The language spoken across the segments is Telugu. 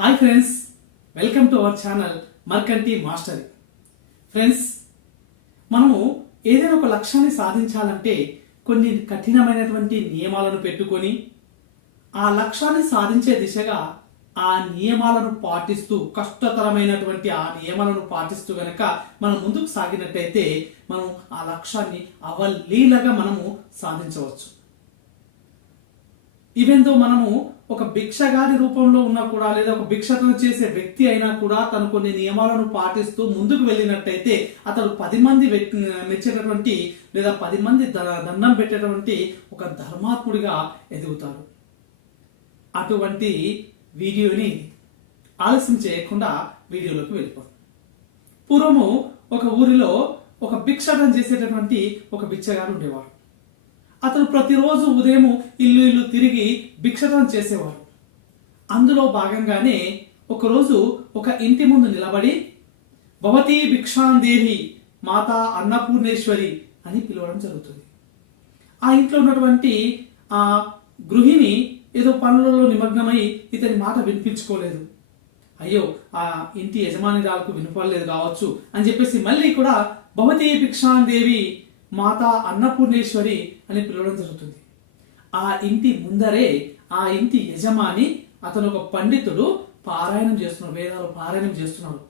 Hi friends, welcome to our channel మర్కంటి మాస్టరీ. ఫ్రెండ్స్, మనము ఏదైనా ఒక లక్ష్యాన్ని సాధించాలంటే కొన్ని కఠినమైనటువంటి నియమాలను పెట్టుకొని ఆ లక్ష్యాన్ని సాధించే దిశగా ఆ నియమాలను పాటిస్తూ కష్టతరమైనటువంటి ఆ నియమాలను పాటిస్తూ గనక మనం ముందుకు సాగినట్టయితే మనం ఆ లక్ష్యాన్ని అవలీలగా మనము సాధించవచ్చు. ఈవెన్ దో మనము ఒక భిక్షగాడి రూపంలో ఉన్నా కూడా లేదా ఒక భిక్షతను చేసే వ్యక్తి అయినా కూడా తను కొన్ని నియమాలను పాటిస్తూ ముందుకు వెళ్ళినట్టయితే అతడు 10 మంది మెచ్చేటటువంటి లేదా 10 మంది దండం పెట్టేటువంటి ఒక ధర్మాత్ముడిగా ఎదుగుతాడు. అటువంటి వీడియోని ఆలస్యం చేయకుండా వీడియోలోకి వెళ్ళిపోతాం. పూర్వము ఒక ఊరిలో ఒక భిక్షాటన చేసేటటువంటి ఒక బిచ్చగాడు ఉండేవాడు. అతను ప్రతిరోజు ఉదయం ఇల్లు తిరిగి భిక్షాటన చేసేవాడు. అందులో భాగంగానే ఒకరోజు ఒక ఇంటి ముందు నిలబడి భవతి భిక్షాందేవి మాతా అన్నపూర్ణేశ్వరి అని పిలవడం జరుగుతుంది. ఆ ఇంట్లో ఉన్నటువంటి ఆ గృహిణి ఏదో పనులలో నిమగ్నమై ఇతని మాట వినిపించుకోలేదు. అయ్యో, ఆ ఇంటి యజమానిరాలకు వినపడలేదు కావచ్చు అని చెప్పేసి మళ్ళీ కూడా భవతి భిక్షాందేవి మాతా అన్నపూర్ణేశ్వరి అని పిలవడం జరుగుతుంది. ఆ ఇంటి ముందరే ఆ ఇంటి యజమాని అతను ఒక పండితుడు పారాయణం చేస్తున్నాడు, వేదాలు పారాయణం చేస్తున్నాడు.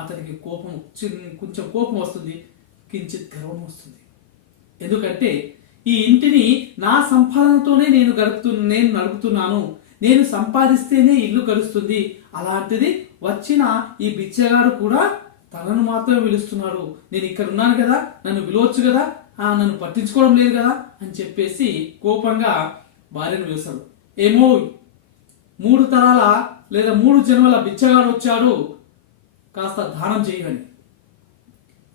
అతనికి కొంచెం కోపం వస్తుంది, కించిత్ గర్వం వస్తుంది. ఎందుకంటే ఈ ఇంటిని నా సంపాదనతోనే నేను నడుపుతున్నాను, నేను సంపాదిస్తేనే ఇల్లు గడుస్తుంది. అలాంటిది వచ్చిన ఈ బిచ్చగాడు కూడా తనను మాత్రమే పిలుస్తున్నాడు. నేను ఇక్కడ ఉన్నాను కదా, నన్ను పిలవచ్చు కదా, నన్ను పట్టించుకోవడం లేదు కదా అని చెప్పేసి కోపంగా భార్యను పిలుస్తాడు. ఏమో 3 తరాల లేదా 3 జన్మల బిచ్చగాడు వచ్చాడు, కాస్త దానం చేయని.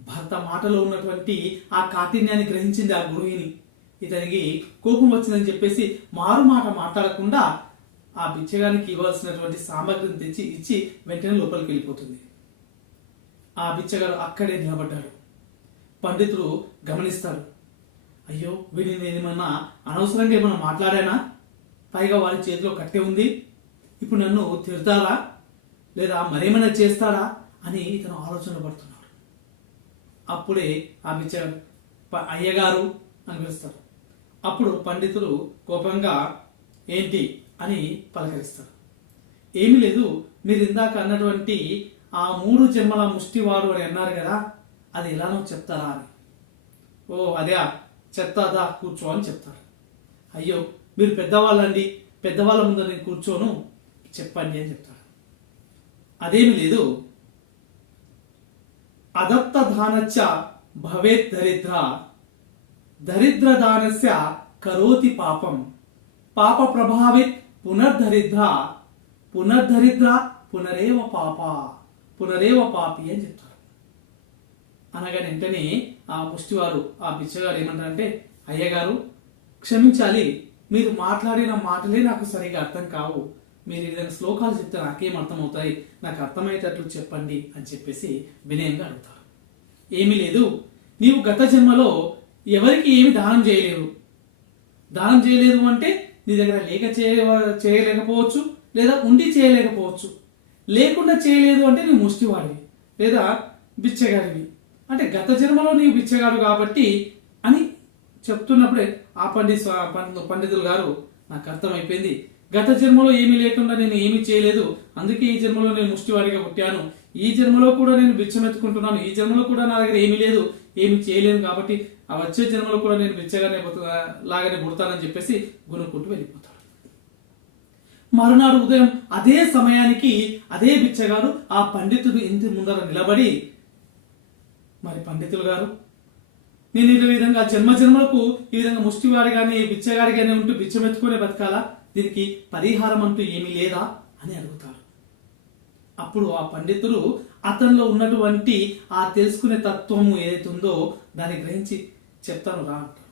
భర్త మాటలో ఉన్నటువంటి ఆ కాఠిన్యాన్ని గ్రహించింది ఆ గృహిణి. ఇతనికి కోపం వచ్చిందని చెప్పేసి మారు మాట మాట్లాడకుండా ఆ బిచ్చగానికి ఇవ్వాల్సినటువంటి సామగ్రిని తెచ్చి ఇచ్చి వెంటనే లోపలికి వెళ్ళిపోతుంది. ఆ బిచ్చగాడు అక్కడే నిలబడ్డాడు. పండితుడు గమనిస్తాడు, అయ్యో వీడిని నేనేమన్నా అనవసరంగా ఏమన్నా మాట్లాడానా, పైగా వారి చేతిలో కట్టె ఉంది, ఇప్పుడు నన్ను తిడతారా లేదా మరేమైనా చేస్తారా అని ఇతను ఆలోచన పడుతున్నాడు. అప్పుడే ఆ బిచ్చగాడు అయ్యగారు అని పిలుస్తాడు. అప్పుడు పండితుడు కోపంగా ఏంటి అని పలకరిస్తాడు. ఏమీ లేదు, మీరు ఇందాక అన్నటువంటి ఆ 3 జన్మల ముష్టివాడు అని అన్నారు కదా, అది ఎలానో చెప్తారా అని. ఓ అదే, చెప్తాదా, కూర్చో అని చెప్తారు. అయ్యో మీరు పెద్దవాళ్ళండి, పెద్దవాళ్ళ ముందు నేను కూర్చోను, చెప్పండి అని చెప్తాడు. అదేమి లేదు, అదత్త దానచ్చ భవేత్ దరిద్ర, దరిద్ర దానస్య కరోతి పాపం, పాప ప్రభావిత్ పునర్దరిద్ర, పునర్దరిద్ర పునరేవ పాప, పునరేవ పాపి అని చెప్తారు. అనగా వెంటనే ఆ ముష్టివారు ఆ బిచ్చగారు ఏమంటారంటే, అయ్యగారు క్షమించాలి, మీరు మాట్లాడిన మాటలే నాకు సరిగా అర్థం కావు, మీరు ఏదైనా శ్లోకాలు చెప్తే నాకేం అర్థమవుతాయి, నాకు అర్థమయ్యేటట్లు చెప్పండి అని చెప్పేసి వినయంగా అడుగుతారు. ఏమీ లేదు, నీవు గత జన్మలో ఎవరికి ఏమి దానం చేయలేవు. దానం చేయలేదు అంటే నీ దగ్గర లేక చేయలేకపోవచ్చు, లేదా ఉండి చేయలేకపోవచ్చు. లేకుండా చేయలేదు అంటే నీవు ముష్టివాడివి లేదా బిచ్చగాడివి. అంటే గత జన్మలో నీవు బిచ్చగాడు కాబట్టి అని చెప్తున్నప్పుడే ఆ పండితులు గారు నాకు అర్థమైపోయింది, గత జన్మలో ఏమీ లేకుండా నేను ఏమీ చేయలేదు, అందుకే ఈ జన్మలో నేను ముష్టివాడిగా పుట్టాను, ఈ జన్మలో కూడా నేను బిచ్చమెత్తుకుంటున్నాను, ఈ జన్మలో కూడా నా దగ్గర ఏమీ లేదు, ఏమి చేయలేదు, కాబట్టి ఆ వచ్చే జన్మలో కూడా నేను బిచ్చగానే లాగానే పుడతానని చెప్పేసి గునుక్కుంటూ వెళ్ళిపోతాడు. మరునాడు ఉదయం అదే సమయానికి అదే బిచ్చగాడు ఆ పండితుడు ఇంటి ముందర నిలబడి, మరి పండితులు గారు, నేను ఈ విధంగా జన్మలకు ఈ విధంగా ముష్టివాడిగానే బిచ్చగాడిగానే ఉంటూ బిచ్చమెత్తుకునే బతకాలా, దీనికి పరిహారం అంటూ ఏమీ లేదా అని అడుగుతారు. అప్పుడు ఆ పండితులు అతనిలో ఉన్నటువంటి ఆ తెలుసుకునే తత్వము ఏదైతే ఉందో దాన్ని గ్రహించి చెప్తాను రా అంటారు.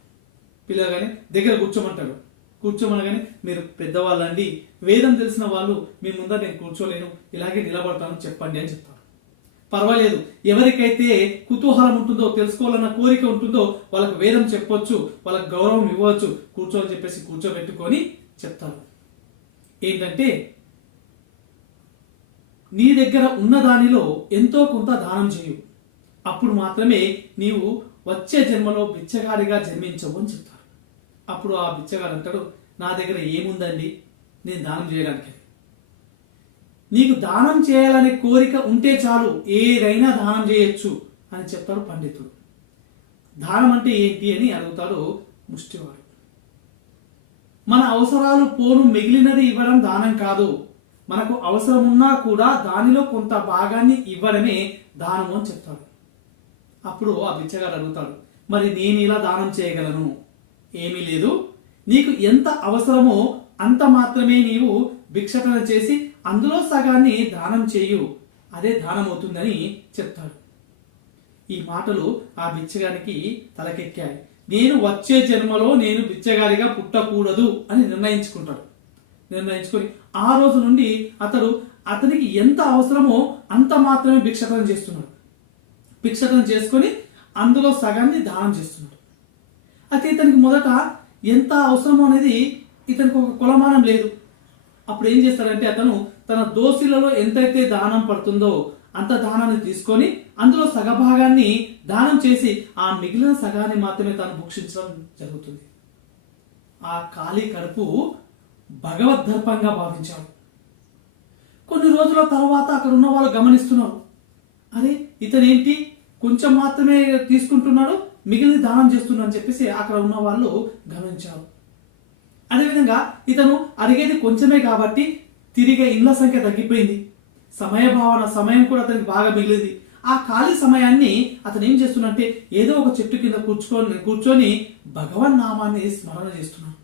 పిల్లగానే దగ్గర కూర్చోమంటాడు. కూర్చోమనగానే మీరు పెద్దవాళ్ళండి, వేదం తెలిసిన వాళ్ళు, మీ ముందర నేను కూర్చోలేను, ఇలాగే నిలబడతాను, చెప్పండి అని చెప్తారు. పర్వాలేదు, ఎవరికైతే కుతూహలం ఉంటుందో, తెలుసుకోవాలన్న కోరిక ఉంటుందో వాళ్ళకు వేదం చెప్పొచ్చు, వాళ్ళకి గౌరవం ఇవ్వచ్చు, కూర్చోని చెప్పేసి కూర్చోబెట్టుకొని చెప్తారు. ఏంటంటే నీ దగ్గర ఉన్న దానిలో ఎంతో కొంత దానం చేయు, అప్పుడు మాత్రమే నీవు వచ్చే జన్మలో బిచ్చగాడిగా జన్మించవు అని చెప్తారు. అప్పుడు ఆ బిచ్చగాడు అంటాడు, నా దగ్గర ఏముందండి నేను దానం చేయడానికి, నీకు దానం చేయాలనే కోరిక ఉంటే చాలు ఏదైనా దానం చేయొచ్చు అని చెప్తాడు పండితుడు. దానం అంటే ఏంటి అని అడుగుతాడు ముష్టివాడు. మన అవసరాలు పోను మిగిలినది ఇవ్వడం దానం కాదు, మనకు అవసరం ఉన్నా కూడా దానిలో కొంత భాగాన్ని ఇవ్వడమే దానము అని చెప్తాడు. అప్పుడు ఆ బిచ్చగాడు అడుగుతాడు, మరి నేను ఇలా దానం చేయగలను? ఏమీ లేదు, నీకు ఎంత అవసరమో అంత మాత్రమే నీవు భిక్షాటన చేసి అందులో సగాన్ని దానం చేయు, అదే దానం అవుతుందని చెప్తాడు. ఈ మాటలు ఆ బిచ్చగానికి తలకెక్కాయి. నేను వచ్చే జన్మలో నేను బిచ్చగాడిగా పుట్టకూడదు అని నిర్ణయించుకొని ఆ రోజు నుండి అతనికి ఎంత అవసరమో అంత మాత్రమే భిక్షాటన చేస్తున్నాడు. భిక్షాటన చేసుకొని అందులో సగాన్ని దానం చేస్తున్నాడు. అయితే ఇతనికి మొదట ఎంత అవసరమో అనేది ఇతనికి ఒక కొలమానం లేదు. అప్పుడు ఏం చేస్తాడంటే అతను తన దోసిలలో ఎంతైతే దానం పడుతుందో అంత దానాన్ని తీసుకొని అందులో సగభాగాన్ని దానం చేసి ఆ మిగిలిన సగాన్ని మాత్రమే తాను భుక్షించడం జరుగుతుంది. ఆ ఖాళీ కడుపు భగవద్దర్పంగా భావించాడు. కొన్ని రోజుల తర్వాత అక్కడ ఉన్న వాళ్ళు గమనిస్తున్నారు, అరే ఇతనేంటి కొంచెం మాత్రమే తీసుకుంటున్నాడు, మిగిలిన దానం చేస్తున్నాడు అని చెప్పేసి అక్కడ ఉన్న వాళ్ళు గమనించారు. అదేవిధంగా ఇతను అడిగేది కొంచెమే కాబట్టి తిరిగే ఇళ్ల సంఖ్య తగ్గిపోయింది, సమయం కూడా అతనికి బాగా మిగిలింది. ఆ ఖాళీ సమయాన్ని అతను ఏం చేస్తున్నంటే ఏదో ఒక చెట్టు కింద కూర్చొని భగవన్ నామాన్ని స్మరణ చేస్తున్నాడు.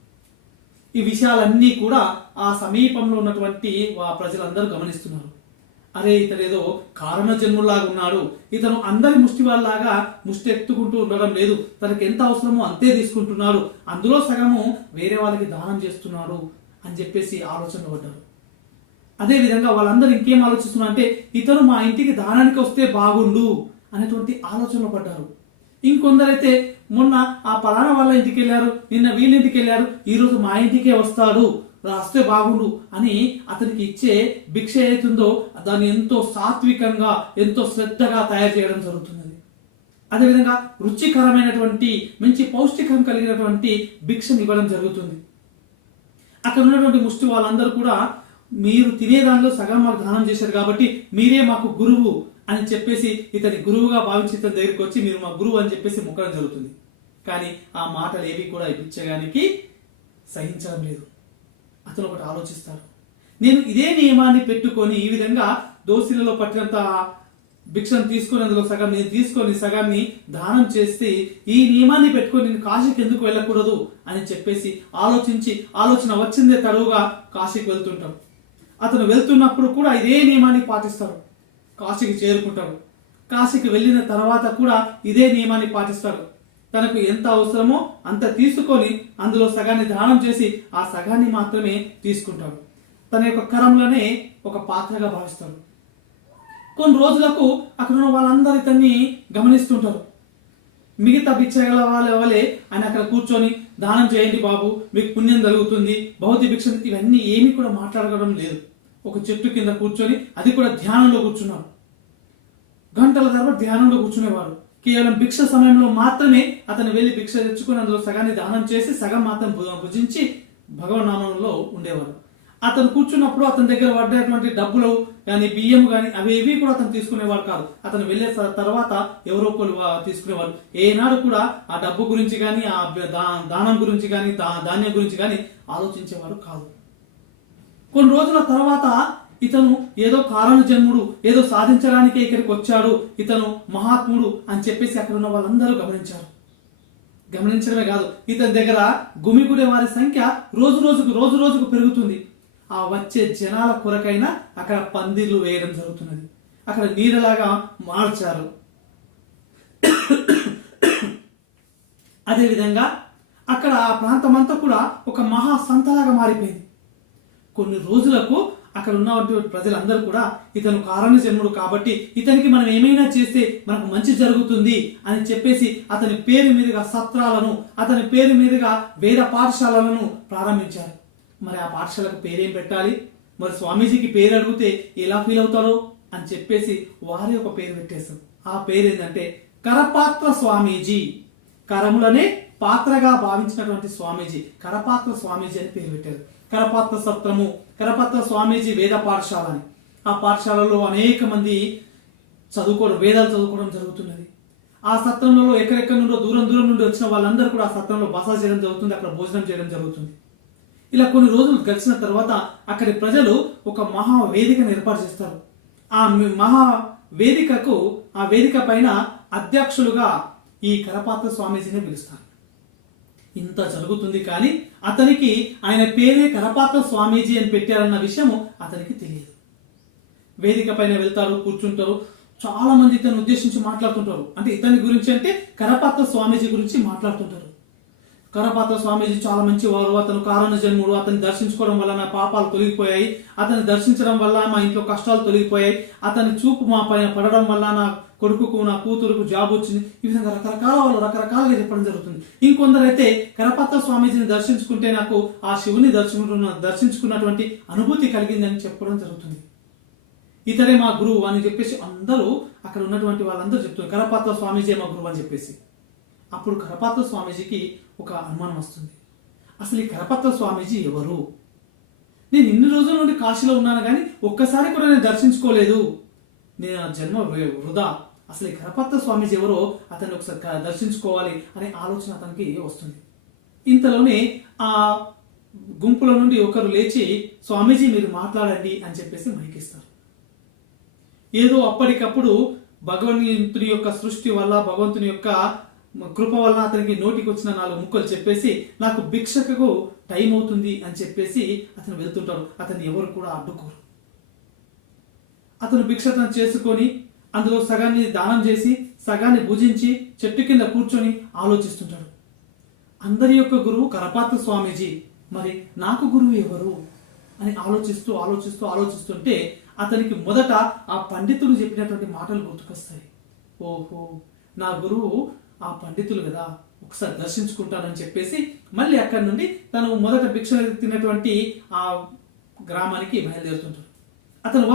ఈ విషయాలన్నీ కూడా ఆ సమీపంలో ఉన్నటువంటి ప్రజలందరూ గమనిస్తున్నారు. అరే ఇతనేదో కారణ జన్ములాగా ఉన్నాడు, ఇతను అందరి ముష్టి వాళ్ళలాగా ముష్టి ఎత్తుకుంటూ ఉండడం లేదు, తనకి ఎంత అవసరమో అంతే తీసుకుంటున్నాడు, అందులో సగము వేరే వాళ్ళకి దానం చేస్తున్నాడు అని చెప్పేసి ఆలోచనలు పడ్డారు. అదే విధంగా వాళ్ళందరూ ఇంకేం ఆలోచిస్తున్నారు అంటే ఇతను మా ఇంటికి దానానికి వస్తే బాగుండు అనేటువంటి ఆలోచనలు పడ్డారు. ఇంకొందరైతే మొన్న ఆ పలానా వాళ్ళ ఇంటికి వెళ్ళారు, నిన్న వీళ్ళ ఇంటికి వెళ్ళారు, ఈరోజు మా ఇంటికే వస్తాడు, వస్తే బాగుండు అని అతనికి ఇచ్చే భిక్ష ఏతుందో దాన్ని ఎంతో సాత్వికంగా ఎంతో శ్రద్ధగా తయారు చేయడం జరుగుతున్నది. అదేవిధంగా రుచికరమైనటువంటి మంచి పౌష్టికం కలిగినటువంటి భిక్షను ఇవ్వడం జరుగుతుంది. అక్కడ ఉన్నటువంటి ముష్టి వాళ్ళందరూ కూడా మీరు తినే దానిలో సగం మాకు దానం చేశారు కాబట్టి మీరే మాకు గురువు అని చెప్పేసి ఇతని గురువుగా భావించి ఇతని దగ్గరికి వచ్చి మీరు మా గురువు అని చెప్పేసి మొక్కడం జరుగుతుంది. కానీ ఆ మాటలు ఏవి కూడా ఇప్పించడానికి సహించడం లేదు. అతను ఒకటి ఆలోచిస్తాడు, నేను ఇదే నియమాన్ని పెట్టుకొని ఈ విధంగా దోసిలలో పట్టినంత భిక్షను తీసుకొని అందులో సగం నేను తీసుకొని సగాన్ని దానం చేస్తే ఈ నియమాన్ని పెట్టుకొని నేను కాశీకి ఎందుకు వెళ్ళకూడదు అని చెప్పేసి ఆలోచన వచ్చిందే తరువుగా కాశీకి వెళ్తుంటాడు. అతను వెళ్తున్నప్పుడు కూడా ఇదే నియమాన్ని పాటిస్తాడు. కాశీకి చేరుకుంటాడు. కాశీకి వెళ్ళిన తర్వాత కూడా ఇదే నియమాన్ని పాటిస్తాడు. తనకు ఎంత అవసరమో అంత తీసుకొని అందులో సగాన్ని దానం చేసి ఆ సగాన్ని మాత్రమే తీసుకుంటాడు. తన యొక్క కరంలోనే ఒక పాత్రగా భావిస్తాడు. కొన్ని రోజులకు అక్కడ ఉన్న వాళ్ళందరూ ఇతన్ని గమనిస్తుంటారు. మిగతా భిక్షగల వాళ్ళే ఆయన అక్కడ కూర్చొని దానం చేయండి బాబు, మీకు పుణ్యం కలుగుతుంది, భౌతిక భిక్ష, ఇవన్నీ ఏమీ కూడా మాట్లాడడం లేదు. ఒక చెట్టు కింద కూర్చొని అది కూడా ధ్యానంలో కూర్చున్నాడు. గంటల తరబడి ధ్యానంలో కూర్చునేవాడు. కేవలం భిక్ష సమయంలో మాత్రమే అతను వెళ్ళి భిక్ష తెచ్చుకుని అందులో సగాన్ని దానం చేసి సగం మాత్రం భుజించి భగవన్నామంలో ఉండేవాడు. అతను కూర్చున్నప్పుడు అతని దగ్గర పడ్డటువంటి డబ్బులు కానీ బియ్యం కానీ అవేవి కూడా అతను తీసుకునేవాడు కాదు. అతను వెళ్ళే తర్వాత ఎవరో ఒకరు తీసుకునేవారు. ఏనాడు కూడా ఆ డబ్బు గురించి కానీ ఆ దానం గురించి కానీ ధాన్యం గురించి కానీ ఆలోచించేవాడు కాదు. కొన్ని రోజుల తర్వాత ఇతను ఏదో కారణ జన్ముడు, ఏదో సాధించడానికే ఇక్కడికి వచ్చాడు, ఇతను మహాత్ముడు అని చెప్పేసి అక్కడ ఉన్న వాళ్ళందరూ గమనించారు. గమనించడమే కాదు, ఇతని దగ్గర గుమిగూడే వారి సంఖ్య రోజు రోజుకు పెరుగుతుంది. ఆ వచ్చే జనాల కొరకైనా అక్కడ పందిర్లు వేయడం జరుగుతున్నది. అక్కడ నీడలాగా మార్చారు. అదేవిధంగా అక్కడ ఆ ప్రాంతం అంతా కూడా ఒక మహా సంతలాగా మారిపోయింది. కొన్ని రోజులకు అక్కడ ఉన్నటువంటి ప్రజలందరూ కూడా ఇతను కారణ జన్ముడు కాబట్టి ఇతనికి మనం ఏమైనా చేస్తే మనకు మంచి జరుగుతుంది అని చెప్పేసి అతని పేరు మీదుగా సత్రాలను, అతని పేరు మీదుగా వేద పాఠశాలలను ప్రారంభించారు. మరి ఆ పాఠశాలకు పేరేం పెట్టాలి? మరి స్వామీజీకి పేరు అడిగితే ఎలా ఫీల్ అవుతారో అని చెప్పేసి వారి ఒక పేరు పెట్టేశారు. ఆ పేరు ఏంటంటే కరపాత్ర స్వామీజీ. కరములనే పాత్రగా భావించినటువంటి స్వామీజీ కరపాత్ర స్వామీజీ అని పేరు పెట్టారు. కరపాత్ర సత్రము, కరపాత్ర స్వామీజీ వేద పాఠశాల అని. ఆ పాఠశాలలో అనేక మంది వేదాలు చదువుకోవడం జరుగుతున్నది. ఆ సత్రంలో ఎక్కడెక్కడి నుండో దూరం దూరం నుండి వచ్చిన వాళ్ళందరూ కూడా ఆ సత్రంలో బస చేయడం జరుగుతుంది, అక్కడ భోజనం చేయడం జరుగుతుంది. ఇలా కొన్ని రోజులు గడిచిన తర్వాత అక్కడి ప్రజలు ఒక మహా వేదికను ఏర్పాటు చేస్తారు. ఆ మహా వేదికకు ఆ వేదిక పైన అధ్యక్షులుగా ఈ కరపాత్ర స్వామీజీని పిలుస్తారు. ఇంత జరుగుతుంది కానీ అతనికి ఆయన పేరే కరపాత్ర స్వామీజీ అని పెట్టారన్న విషయము అతనికి తెలియదు. వేదిక పైన వెళ్తారు, కూర్చుంటారు. చాలా మంది ఇతను ఉద్దేశించి మాట్లాడుతుంటారు. అంటే ఇతని గురించి అంటే కరపాత్ర స్వామీజీ గురించి మాట్లాడుతుంటారు. కరపాత్ర స్వామీజీ చాలా మంచివారు, అతను కారణ జన్ముడు, అతన్ని దర్శించుకోవడం వల్ల నా పాపాలు తొలగిపోయాయి, అతన్ని దర్శించడం వల్ల మా ఇంట్లో కష్టాలు తొలగిపోయాయి, అతని చూపు మా పైన పడడం వల్ల నా కొడుకుకు నా కూతురుకు జాబ్ వచ్చింది. ఈ విధంగా రకరకాలుగా చెప్పడం జరుగుతుంది. ఇంకొందరైతే కరపాత్ర స్వామీజీని దర్శించుకుంటే నాకు ఆ శివుని దర్శించుకున్నటువంటి అనుభూతి కలిగిందని చెప్పడం జరుగుతుంది. ఇతరే మా గురువు అని చెప్పేసి అందరూ అక్కడ ఉన్నటువంటి వాళ్ళందరూ చెప్తున్నారు కరపాత్ర స్వామీజీ మా గురువు అని చెప్పేసి. అప్పుడు కరపాత్ర స్వామీజీకి ఒక అనుమానం వస్తుంది. అసలు ఈ కరపాత్ర స్వామీజీ ఎవరు? నేను ఇన్ని రోజుల నుండి కాశీలో ఉన్నాను కానీ ఒక్కసారి కూడా నేను దర్శించుకోలేదు. నేను ఆ జన్మ వృధా. అసలు ఈ కరపాత్ర స్వామీజీ ఎవరో అతన్ని ఒకసారి దర్శించుకోవాలి అనే ఆలోచన అతనికి వస్తుంది. ఇంతలోనే ఆ గుంపుల నుండి ఒకరు లేచి స్వామీజీ మీరు మాట్లాడండి అని చెప్పేసి మైకిస్తారు. ఏదో అప్పటికప్పుడు భగవంతుని యొక్క సృష్టి వల్ల భగవంతుని యొక్క కృప వల్ల అతనికి నోటికి వచ్చిన 4 ముక్కలు చెప్పేసి నాకు భిక్షకు టైం అవుతుంది అని చెప్పేసి అతను వెళ్తుంటాడు. అతన్ని ఎవరు కూడా అడ్డుకోరు. అతను భిక్షతను చేసుకొని అందులో సగాన్ని దానం చేసి సగాన్ని భుజించి చెట్టు కింద కూర్చొని ఆలోచిస్తుంటాడు. అందరి యొక్క గురువు కరపాత్ర స్వామీజీ, మరి నాకు గురువు ఎవరు అని ఆలోచిస్తుంటే అతనికి మొదట ఆ పండితుడు చెప్పినటువంటి మాటలు గుర్తుకొస్తాయి. ఓహో, నా గురువు ఆ పండితులు కదా, ఒకసారి దర్శించుకుంటానని చెప్పేసి మళ్ళీ అక్కడి నుండి తను మొదట భిక్ష తిన్నటువంటి ఆ గ్రామానికి బయలుదేరుతుంటాడు. అతను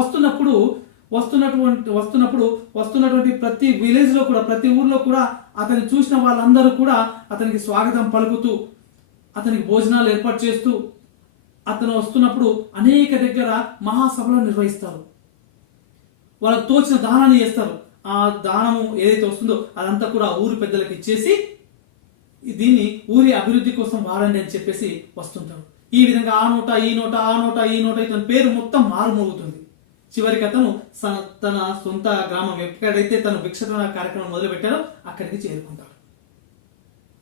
వస్తున్నటువంటి ప్రతి విలేజ్ లో కూడా ప్రతి ఊర్లో కూడా అతన్ని చూసిన వాళ్ళందరూ కూడా అతనికి స్వాగతం పలుకుతూ అతనికి భోజనాలు ఏర్పాటు చేస్తూ అతను వస్తున్నప్పుడు అనేక దగ్గర మహాసభలు నిర్వహిస్తారు. వాళ్ళకు తోచిన దానాన్ని చేస్తారు. ఆ దానము ఏదైతే వస్తుందో అదంతా కూడా ఊరి పెద్దలకు ఇచ్చేసి దీన్ని ఊరి అభివృద్ధి కోసం వాడండి అని చెప్పేసి వస్తుంటారు. ఈ విధంగా ఆ నోట ఈ నోట ఇతని పేరు మొత్తం మారుమోగుతుంది. చివరికి అతను తన సొంత గ్రామం ఎక్కడైతే తను భిక్షతన కార్యక్రమం మొదలు పెట్టారో అక్కడికి చేరుకుంటాడు.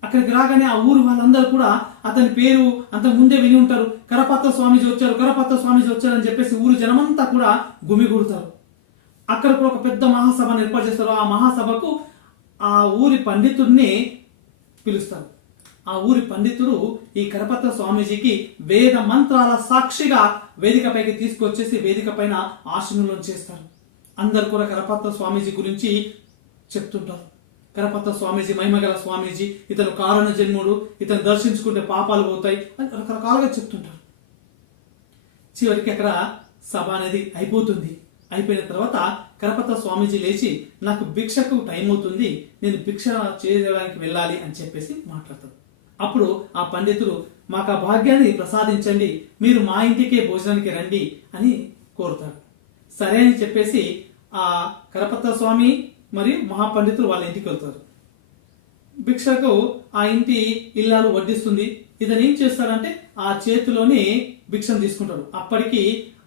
అక్కడికి రాగానే ఆ ఊరు వాళ్ళందరూ కూడా అతని పేరు అంతకు ముందే విని ఉంటారు. కరపాత్ర స్వామీజీ వచ్చారు అని చెప్పేసి ఊరు జనమంతా కూడా గుమిగూడుతారు. అక్కడ కూడా ఒక పెద్ద మహాసభను ఏర్పాటు చేస్తారు. ఆ మహాసభకు ఆ ఊరి పండితుడిని పిలుస్తారు. ఆ ఊరి పండితుడు ఈ కరపత్ర స్వామీజీకి వేద మంత్రాల సాక్షిగా వేదికపైకి తీసుకొచ్చేసి వేదిక పైన ఆశీనులను చేస్తారు. అందరు కూడా కరపత్ర స్వామీజీ గురించి చెప్తుంటారు. కరపత్ర స్వామీజీ మహిమగల స్వామీజీ, ఇతను కారణ జన్ముడు, ఇతను దర్శించుకుంటే పాపాలు పోతాయి అని రకరకాలుగా చెప్తుంటారు. చివరికి అక్కడ సభ అనేది అయిపోయిన తర్వాత కరపత్ర స్వామీజీ లేచి నాకు భిక్షకు టైం అవుతుంది, నేను భిక్ష చేయడానికి వెళ్ళాలి అని చెప్పేసి మాట్లాడతారు. అప్పుడు ఆ పండితుడు మాకు ఆ భాగ్యాన్ని ప్రసాదించండి, మీరు మా ఇంటికే భోజనానికి రండి అని కోరుతారు. సరే అని చెప్పేసి ఆ కరపత్ర స్వామి మరియు మహాపండితులు వాళ్ళ ఇంటికి వెళ్తారు. భిక్షకు ఆ ఇంటి ఇల్లాలు వడ్డిస్తుంది. ఇతను ఏం చేస్తాడంటే ఆ చేతిలోని భిక్షను తీసుకుంటాడు. అప్పటికి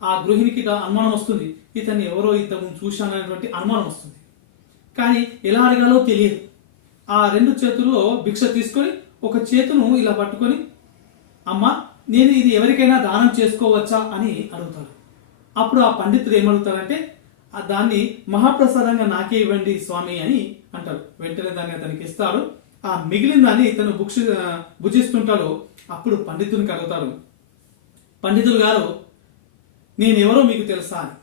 ఆ గృహిణికి అనుమానం వస్తుంది, ఇతన్ని ఎవరో ఇంతకు చూశాననేటువంటి అనుమానం వస్తుంది. కానీ ఎలా అడగాలో తెలియదు. ఆ 2 చేతుల్లో భిక్ష తీసుకొని ఒక చేతును ఇలా పట్టుకొని, అమ్మ నేను ఇది ఎవరికైనా దానం చేసుకోవచ్చా అని అడుగుతాడు. అప్పుడు ఆ పండితుడు ఏమడుగుతాడంటే దాన్ని మహాప్రసాదంగా నాకే ఇవ్వండి స్వామి అని అంటాడు. వెంటనే దాన్ని అతనికి ఇస్తాడు. ఆ మిగిలిన దాన్ని ఇతను భుజిస్తుంటాడు. అప్పుడు పండితునికి అడుగుతాడు, పండితులు గారు నేనెవరో మీకు తెలుసా అని.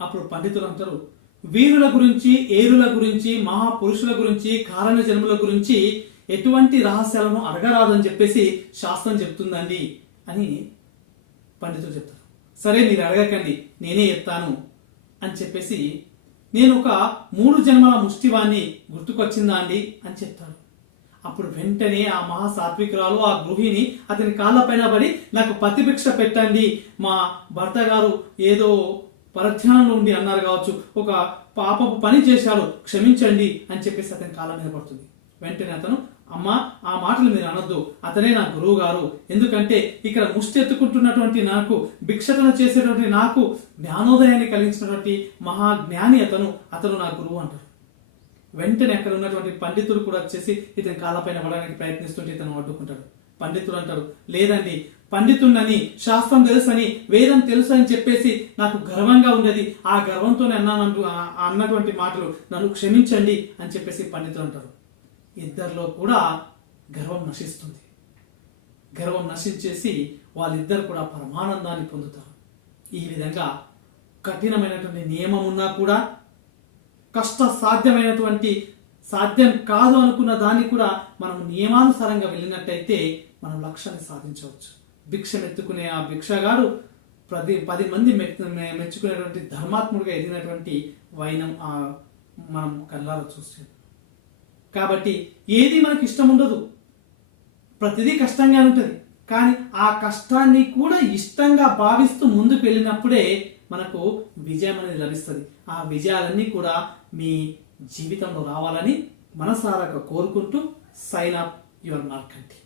అప్పుడు పండితులు అంటారు, వీరుల గురించి, ఏరుల గురించి, మహాపురుషుల గురించి, కారణ జన్ముల గురించి ఎటువంటి రహస్యాలను అడగరాదని చెప్పేసి శాస్త్రం చెప్తుందండి అని పండితులు చెప్తారు. సరే మీరు అడగకండి నేనే చెప్తాను అని చెప్పేసి, నేను ఒక 3 జన్మల ముష్టివాణ్ణి గుర్తుకొచ్చిందా అండి అని చెప్తాడు. అప్పుడు వెంటనే ఆ మహాసాత్వికురాలు, ఆ గృహిణి అతని కాళ్ళపైన పడి నాకు ప్రతిభిక్ష పెట్టండి, మా భర్త గారు ఏదో పరధ్యానంలో ఉండి అన్నారు కావచ్చు, ఒక పాపపు పని చేశాడు, క్షమించండి అని చెప్పేసి అతని కాళ్ళ మీద పడుతుంది. వెంటనే అతను, అమ్మా ఆ మాటలు మీరు అనొద్దు, అతనే నా గురువు గారు, ఎందుకంటే ఇక్కడ ముష్టి ఎత్తుకుంటున్నటువంటి నాకు, భిక్షతన చేసేటువంటి నాకు జ్ఞానోదయాన్ని కలిగించినటువంటి మహాజ్ఞాని అతను నా గురువు అంటారు. వెంటనే అక్కడ ఉన్నటువంటి పండితులు కూడా వచ్చేసి ఇతని కాళ్ళపైన పడడానికి ప్రయత్నిస్తుంటే ఇతను అడ్డుకుంటాడు. పండితులు అంటారు, లేదండి, పండితున్నని, శాస్త్రం తెలుసని, వేదం తెలుసు అని చెప్పేసి నాకు గర్వంగా ఉండేది, ఆ గర్వంతోనే అన్నటువంటి మాటలు, నన్ను క్షమించండి అని చెప్పేసి పండితులు అంటారు. ఇద్దరిలో కూడా గర్వం నశిస్తుంది. గర్వం నశించేసి వాళ్ళిద్దరు కూడా పరమానందాన్ని పొందుతారు. ఈ విధంగా కఠినమైనటువంటి నియమం ఉన్నా కూడా, కష్ట సాధ్యమైనటువంటి, సాధ్యం కాదు అనుకున్న దాన్ని కూడా మనం నియమానుసారంగా వెళ్ళినట్టయితే మనం లక్ష్యాన్ని సాధించవచ్చు. భిక్షను ఎత్తుకునే ఆ భిక్షగాడు 10 మంది మెచ్చుకునేటువంటి ధర్మాత్ముడిగా ఎదిగినటువంటి వైనం మనం కళ్ళారా చూస్తాం. కాబట్టి ఏది మనకి ఇష్టం ఉండదు, ప్రతిదీ కష్టంగా ఉంటుంది. కానీ ఆ కష్టాన్ని కూడా ఇష్టంగా భావిస్తూ ముందుకు వెళ్ళినప్పుడే మనకు విజయం అనేది లభిస్తుంది. ఆ విజయాలన్నీ కూడా మీ జీవితంలో రావాలని మనసారా కోరుకుంటూ సైన్ అప్ యువర్ మార్కంటి.